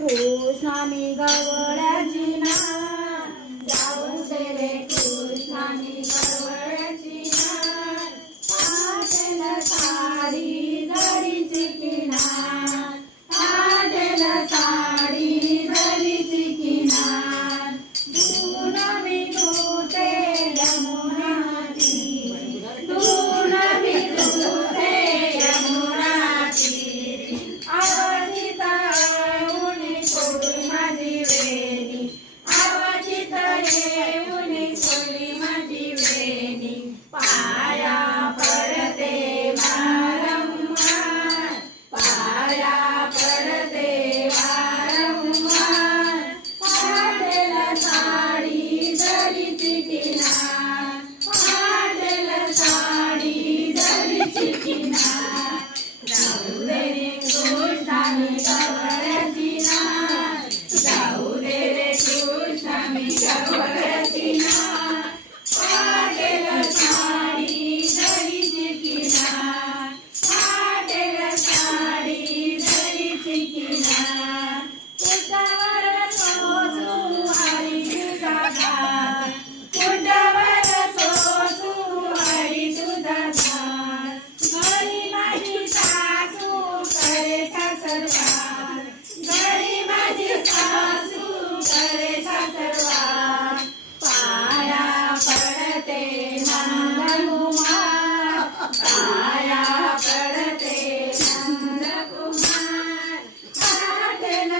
कृष्णामी गवळ्याची नार, जाऊ दे रे कृष्णामी गवळ्याची नार, फाटेल साडी जरीची किनार, फाटेल साडी जरीची किनार, धून मी धुते यमुना तीरी, धून मी धुते यमुना तीरी, अवचित येऊन सोडी माझी वेणी, अवचित येऊन सोडी माझी वेणी, पाया पडते वारंवार, पाया पडते वारंवार, फाटेल साडी जरीची किनार, फाटेल साडी जरीची किनार, जाऊ दे रे कृष्णामी गवळ्याची नार, जाऊ दे रे कृष्णामी गवळ्याची नार, फाटेल साडी जरीची किनार, फाटेल साडी जरीची किनार, कुटावर सोसू हरी तुझा दास, कुटावर सोसू हरी तुझा दास, घरी माझी सासू करे सासरवास, घरी माझी सासू करे सासरवास, पाया पडते नंदकुमार, पाया पडते नंदकुमार, फाटेल